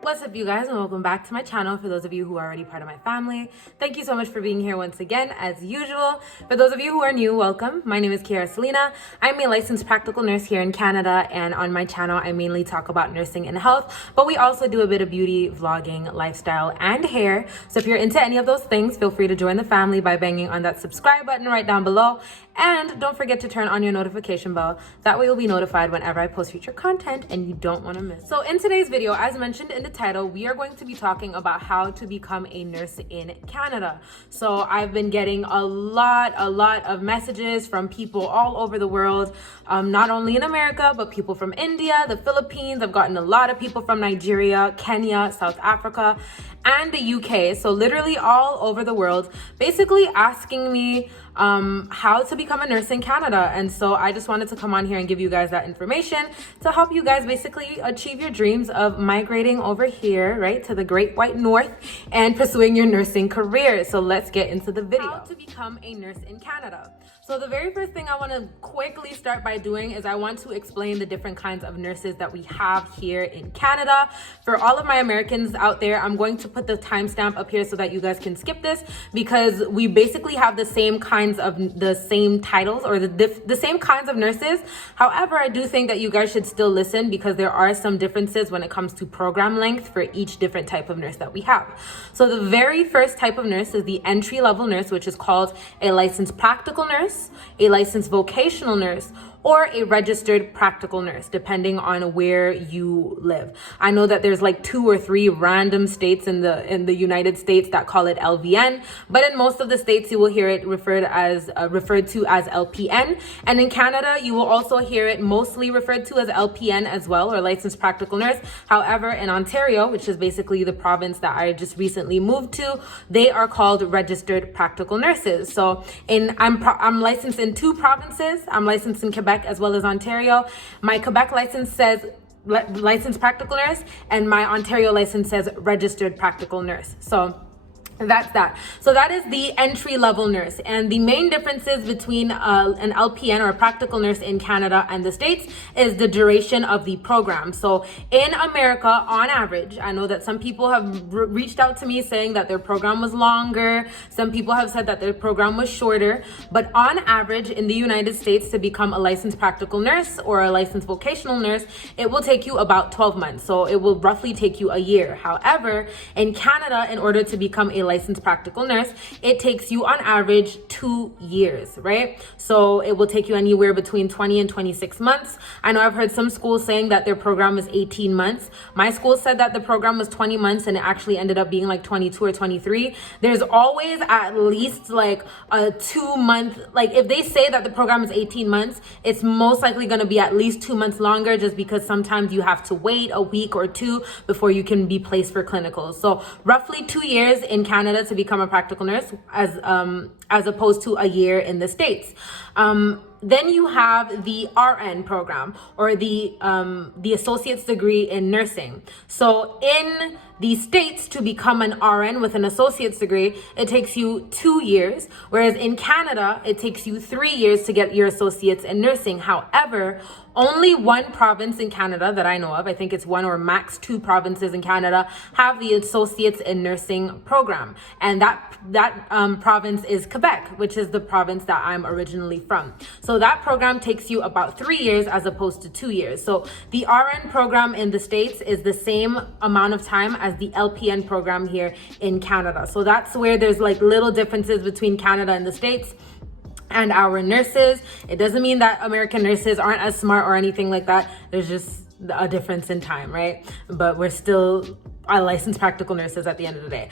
What's up, you guys, and welcome back to my channel. For those of you who are already part of my family, thank you so much for being here once again, as usual. For those of you who are new, welcome. My name is Kiara Selena. I'm a licensed practical nurse here in Canada, and on my channel, I mainly talk about nursing and health, but we also do a bit of beauty, vlogging, lifestyle, and hair. So if you're into any of those things, feel free to join the family by banging on that subscribe button right down below. And don't forget to turn on your notification bell. That way you'll be notified whenever I post future content and you don't want to miss. So in today's video, as mentioned in the title, we are going to be talking about how to become a nurse in Canada. So I've been getting a lot of messages from people all over the world, not only in America, but people from India, the Philippines. I've gotten a lot of people from Nigeria, Kenya, South Africa, and the UK. So literally all over the world, basically asking me how to become a nurse in Canada. And so I just wanted to come on here and give you guys that information to help you guys basically achieve your dreams of migrating over here, right, to the Great White North and pursuing your nursing career. So let's get into the video. How to become a nurse in Canada. So the very first thing I want to quickly start by doing is I want to explain the different kinds of nurses that we have here in Canada. For all of my Americans out there, I'm going to put the timestamp up here so that you guys can skip this, because we basically have the same kinds of the same titles, or the same kinds of nurses. However, I do think that you guys should still listen, because there are some differences when it comes to program length for each different type of nurse that we have. So the very first type of nurse is the entry-level nurse, which is called a licensed practical nurse, a licensed vocational nurse, or a registered practical nurse, depending on where you live. I know that there's like 2 or 3 random states in the United States that call it LVN, but in most of the states you will hear it referred to as LPN, and in Canada you will also hear it mostly referred to as LPN as well, or licensed practical nurse. However, in Ontario, which is basically the province that I just recently moved to, they are called registered practical nurses. So I'm licensed in 2 provinces. I'm licensed in Quebec as well as Ontario. My Quebec license says licensed practical nurse, and my Ontario license says registered practical nurse. So that's that. So that is the entry-level nurse. And the main differences between an LPN, or a practical nurse, in Canada and the States is the duration of the program. So in America, on average, I know that some people have reached out to me saying that their program was longer. Some people have said that their program was shorter. But on average, in the United States, to become a licensed practical nurse or a licensed vocational nurse, it will take you about 12 months. So it will roughly take you a year. However, in Canada, in order to become a licensed practical nurse, it takes you on average 2 years, right? So it will take you anywhere between 20 and 26 months. I know I've heard some schools saying that their program is 18 months. My school said that the program was 20 months and it actually ended up being like 22 or 23. There's always at least like a 2-month, like if they say that the program is 18 months, it's most likely going to be at least 2 months longer, just because sometimes you have to wait a week or 2 before you can be placed for clinicals. So roughly 2 years in Canada to become a practical nurse, as opposed to a year in the States. Then you have the RN program, or the associate's degree in nursing. So in the States, to become an RN with an associate's degree, it takes you 2 years, whereas in Canada, it takes you 3 years to get your associate's in nursing. However, only 1 province in Canada that I know of, I think it's 1 or max 2 provinces in Canada, have the associates in nursing program. And that province is Quebec, which is the province that I'm originally from. So that program takes you about 3 years as opposed to 2 years. So the RN program in the States is the same amount of time as the LPN program here in Canada. So that's where there's like little differences between Canada and the States and our nurses. It doesn't mean that American nurses aren't as smart or anything like that. There's just a difference in time, right? But we're still licensed practical nurses at the end of the day.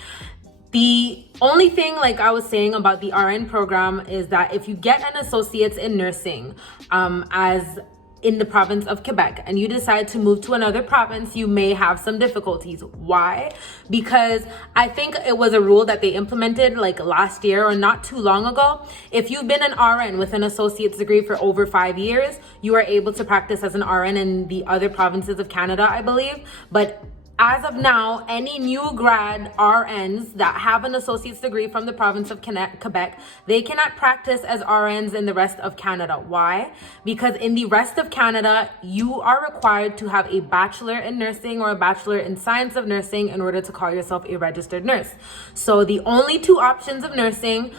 The only thing, like I was saying about the RN program, is that if you get an associate's in nursing as in the province of Quebec and you decide to move to another province, you may have some difficulties. Why? Because I think it was a rule that they implemented like last year or not too long ago. If you've been an RN with an associate's degree for over 5 years, you are able to practice as an RN in the other provinces of Canada, I believe. But as of now, any new grad RNs that have an associate's degree from the province of Quebec, they cannot practice as RNs in the rest of Canada. Why? Because in the rest of Canada, you are required to have a bachelor in nursing or a bachelor in science of nursing in order to call yourself a registered nurse. So the only two options of nursing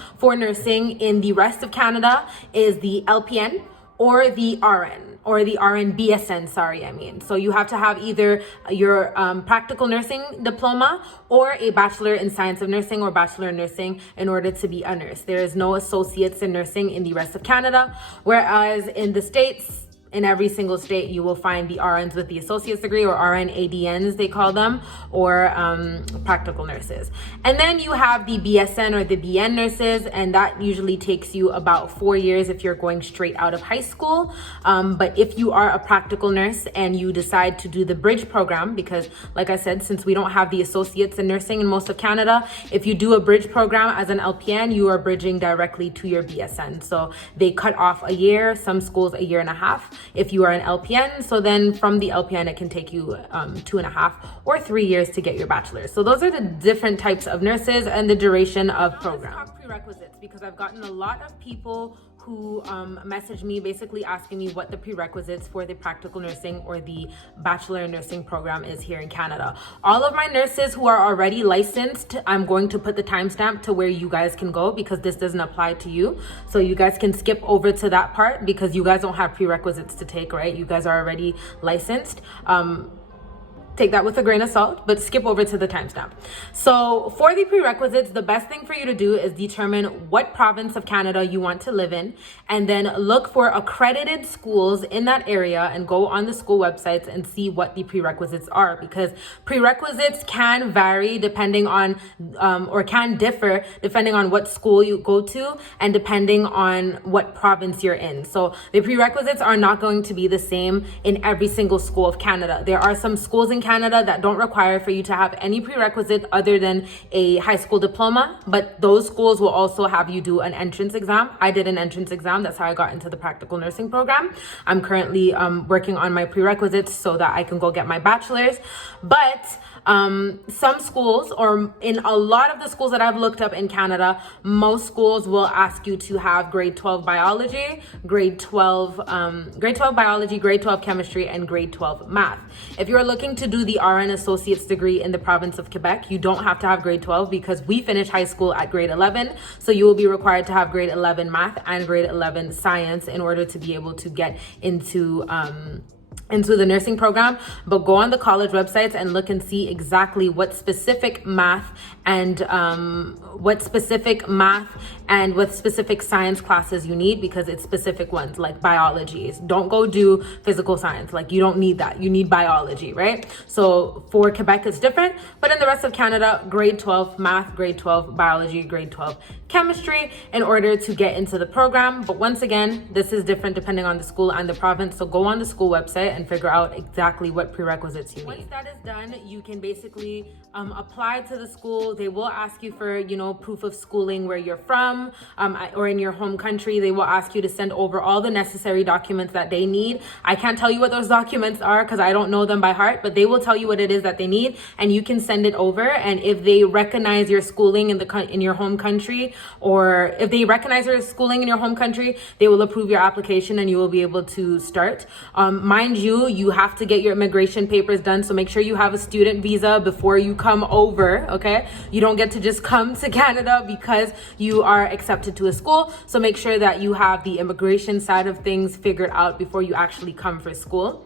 in the rest of Canada is the LPN or the RN. Or the RN BSN, So you have to have either your practical nursing diploma or a bachelor in science of nursing or bachelor in nursing in order to be a nurse. There is no associates in nursing in the rest of Canada, whereas in the States, in every single state, you will find the RNs with the associate's degree, or RN ADNs, they call them, or practical nurses. And then you have the BSN or the BN nurses, and that usually takes you about 4 years if you're going straight out of high school. But if you are a practical nurse and you decide to do the bridge program, because like I said, since we don't have the associates in nursing in most of Canada, if you do a bridge program as an LPN, you are bridging directly to your BSN. So they cut off a year, some schools a year and a half. If you are an LPN, so then from the LPN, it can take you 2.5 or 3 years to get your bachelor's. So those are the different types of nurses and the duration of program. Let's talk prerequisites, because I've gotten a lot of people who message me basically asking me what the prerequisites for the practical nursing or the bachelor in nursing program is here in Canada. All of my nurses who are already licensed, I'm going to put the timestamp to where you guys can go, because this doesn't apply to you. So you guys can skip over to that part because you guys don't have prerequisites to take, right? You guys are already licensed. Take that with a grain of salt, but skip over to the timestamp. So for the prerequisites, the best thing for you to do is determine what province of Canada you want to live in, and then look for accredited schools in that area and go on the school websites and see what the prerequisites are, because prerequisites can vary depending on, or can differ depending on what school you go to and depending on what province you're in. So the prerequisites are not going to be the same in every single school of Canada. There are some schools in Canada that don't require for you to have any prerequisite other than a high school diploma, but those schools will also have you do an entrance exam. I did an entrance exam. That's how I got into the practical nursing program. I'm currently working on my prerequisites so that I can go get my bachelor's. But some schools, or in a lot of the schools that I've looked up in Canada, most schools will ask you to have grade 12 biology, grade 12 biology, grade 12 chemistry, and grade 12 math. If you're looking to do the RN associate's degree in the province of Quebec, you don't have to have grade 12 because we finish high school at grade 11. So you will be required to have grade 11 math and grade 11 science in order to be able to get into the nursing program. But go on the college websites and look and see exactly what specific math and what specific science classes you need, because it's specific ones like biology. Don't go do physical science. Like, you don't need that. You need biology, right? So for Quebec, it's different. But in the rest of Canada, grade 12 math, grade 12 biology, grade 12 chemistry in order to get into the program. But once again, this is different depending on the school and the province. So go on the school website and figure out exactly what prerequisites you need. Once that is done, you can basically apply to the school. They will ask you for, proof of schooling where you're from, or in your home country. They will ask you to send over all the necessary documents that they need. I can't tell you what those documents are because I don't know them by heart, but they will tell you what it is that they need, and you can send it over. And if they recognize your schooling in your home country, or if they recognize your schooling in your home country, they will approve your application and you will be able to start. Mind you, you have to get your immigration papers done, so make sure you have a student visa before you come over, okay? You don't get to just come to Canada because you are accepted to a school, so make sure that you have the immigration side of things figured out before you actually come for school.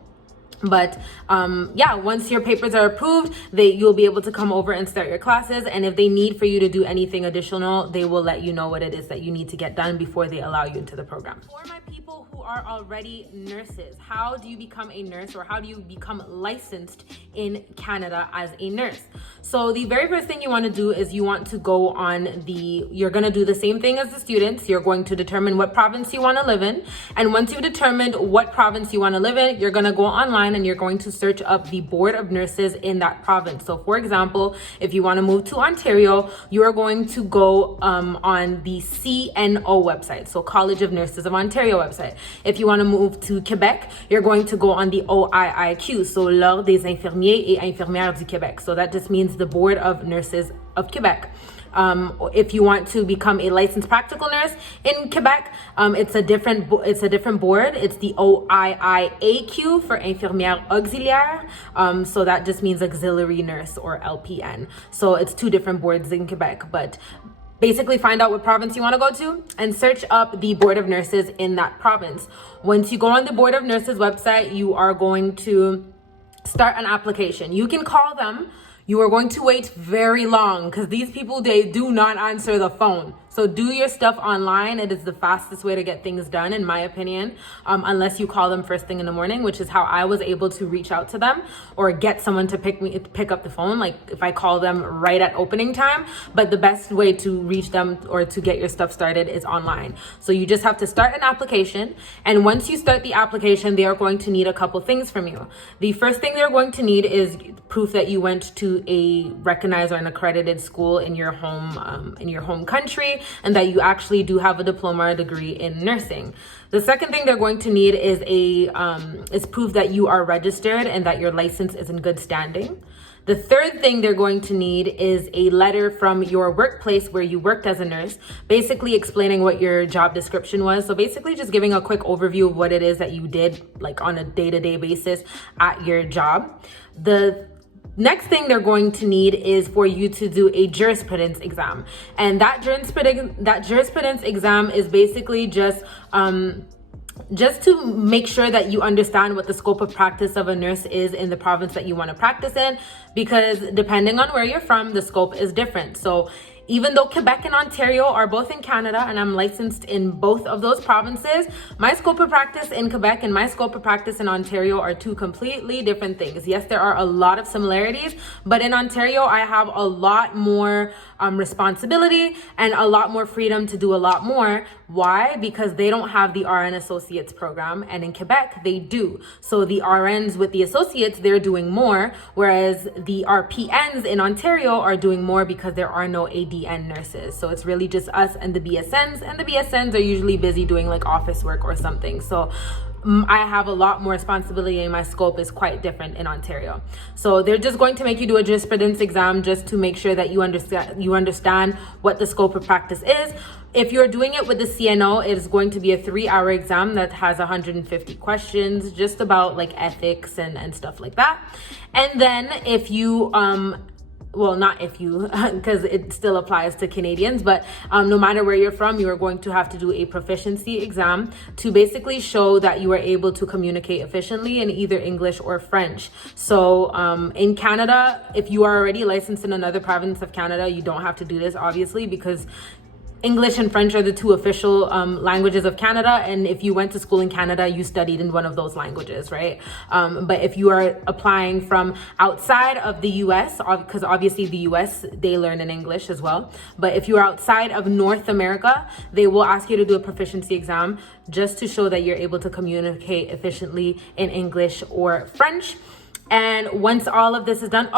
But once your papers are approved, you'll be able to come over and start your classes. And if they need for you to do anything additional, they will let you know what it is that you need to get done before they allow you into the program. For my people who are already nurses, how do you become a nurse, or how do you become licensed in Canada as a nurse? So the very first thing you want to do is you want to go on you're going to do the same thing as the students. You're going to determine what province you want to live in. And once you've determined what province you want to live in, you're going to go online and you're going to search up the board of nurses in that province. So for example, if you want to move to Ontario, you are going to go on the CNO website, so College of Nurses of Ontario website. If you want to move to Quebec, you're going to go on the OIIQ, so l'Ordre des infirmiers et infirmières du Québec. So that just means the Board of Nurses of Quebec. If you want to become a licensed practical nurse in Quebec, it's a different board. It's the OIIAQ for infirmière auxiliaire. So that just means auxiliary nurse or LPN. So it's two different boards in Quebec, but basically find out what province you want to go to and search up the Board of Nurses in that province. Once you go on the Board of Nurses website, you are going to start an application. You can call them. You are going to wait very long because these people, they do not answer the phone. So do your stuff online. It is the fastest way to get things done, in my opinion, unless you call them first thing in the morning, which is how I was able to reach out to them or get someone to pick up the phone, like if I call them right at opening time. But the best way to reach them or to get your stuff started is online. So you just have to start an application. And once you start the application, they are going to need a couple things from you. The first thing they're going to need is proof that you went to a recognized or an accredited school in your home country, and that you actually do have a diploma or degree in nursing. The second thing they're going to need is proof that you are registered and that your license is in good standing. The third thing they're going to need is a letter from your workplace where you worked as a nurse, basically explaining what your job description was. So basically just giving a quick overview of what it is that you did like on a day-to-day basis at your job. The next thing they're going to need is for you to do a jurisprudence exam. And that jurisprudence exam is basically just to make sure that you understand what the scope of practice of a nurse is in the province that you want to practice in, because depending on where you're from, the scope is different. So even though Quebec and Ontario are both in Canada and I'm licensed in both of those provinces, my scope of practice in Quebec and my scope of practice in Ontario are two completely different things. Yes, there are a lot of similarities, but in Ontario, I have a lot more responsibility and a lot more freedom to do a lot more. Why? Because they don't have the RN Associates program, and in Quebec, they do. So the RNs with the associates, they're doing more, whereas the RPNs in Ontario are doing more because there are no ADN nurses. So it's really just us and the BSNs, and the BSNs are usually busy doing like office work or something. So I have a lot more responsibility and my scope is quite different in Ontario. So they're just going to make you do a jurisprudence exam just to make sure that you understand what the scope of practice is. If you're doing it with the CNO, it is going to be a 3-hour exam that has 150 questions just about like ethics and stuff like that. And then if you well, not if you, because it still applies to Canadians, but no matter where you're from, you are going to have to do a proficiency exam to basically show that you are able to communicate efficiently in either English or French. So in Canada, if you are already licensed in another province of Canada, you don't have to do this, obviously, because English and French are the two official languages of Canada, and if you went to school in Canada, you studied in one of those languages, right? But if you are applying from outside of the US, because obviously the US, they learn in English as well, but if you are outside of North America, they will ask you to do a proficiency exam just to show that you're able to communicate efficiently in English or French. And once all of this is done,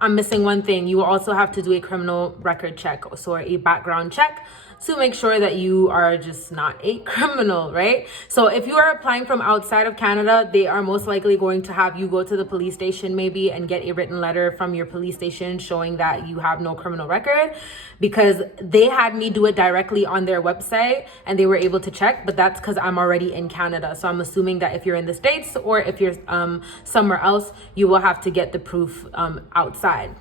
I'm missing one thing. You will also have to do a criminal record check, so a background check, to make sure that you are just not a criminal, right? So if you are applying from outside of Canada, they are most likely going to have you go to the police station maybe and get a written letter from your police station showing that you have no criminal record, because they had me do it directly on their website and they were able to check, but that's because I'm already in Canada. So I'm assuming that if you're in the States or if you're somewhere else, you will have to get the proof outside.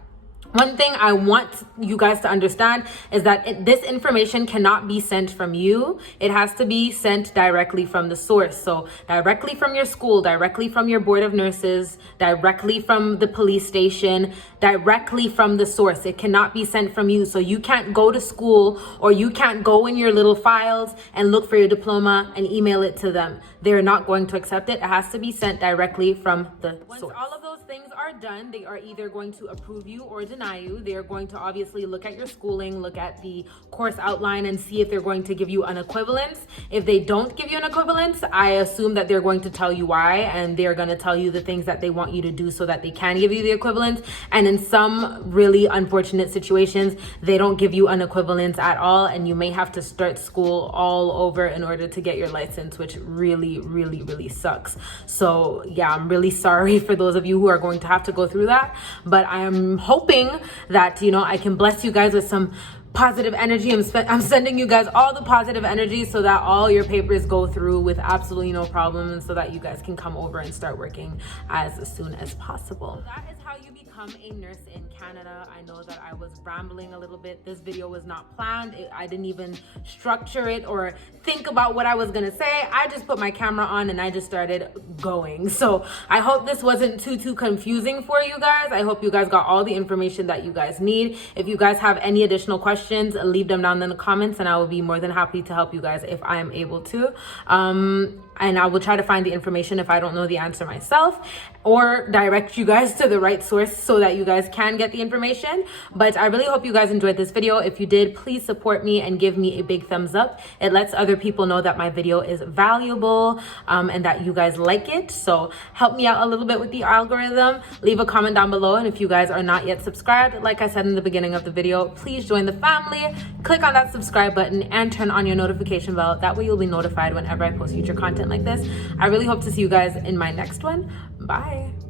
One thing I want you guys to understand is that this information cannot be sent from you. It has to be sent directly from the source. So directly from your school, directly from your board of nurses, directly from the police station, directly from the source. It cannot be sent from you. So you can't go to school or you can't go in your little files and look for your diploma and email it to them. They're not going to accept it. It has to be sent directly from the source. Once all of those things are are done, they are either going to approve you or deny you. They are going to obviously look at your schooling, look at the course outline, and see if they're going to give you an equivalence. If they don't give you an equivalence, I assume that they're going to tell you why, and they're going to tell you the things that they want you to do so that they can give you the equivalence. And in some really unfortunate situations, they don't give you an equivalence at all, and you may have to start school all over in order to get your license, which really, really, really sucks. So yeah, I'm really sorry for those of you who are going to have to go through that, but I'm hoping that, you know, I can bless you guys with some positive energy. I'm sending you guys all the positive energy so that all your papers go through with absolutely no problem, and so that you guys can come over and start working as soon as possible. So that is how you become a nurse in Canada. I know that I was rambling a little bit. This video was not planned. I didn't even structure it or think about what I was gonna say. I just put my camera on and I just started going. So I hope this wasn't too confusing for you guys. I hope you guys got all the information that you guys need. If you guys have any additional questions, leave them down in the comments and I will be more than happy to help you guys if I am able to. And I will try to find the information if I don't know the answer myself, or direct you guys to the right source so that you guys can get the information. But I really hope you guys enjoyed this video. If you did, please support me and give me a big thumbs up. It lets other people know that my video is valuable and that you guys like it. So help me out a little bit with the algorithm. Leave a comment down below. And if you guys are not yet subscribed, like I said in the beginning of the video, please join the family. Click on that subscribe button and turn on your notification bell. That way you'll be notified whenever I post future content like this. I really hope to see you guys in my next one. Bye.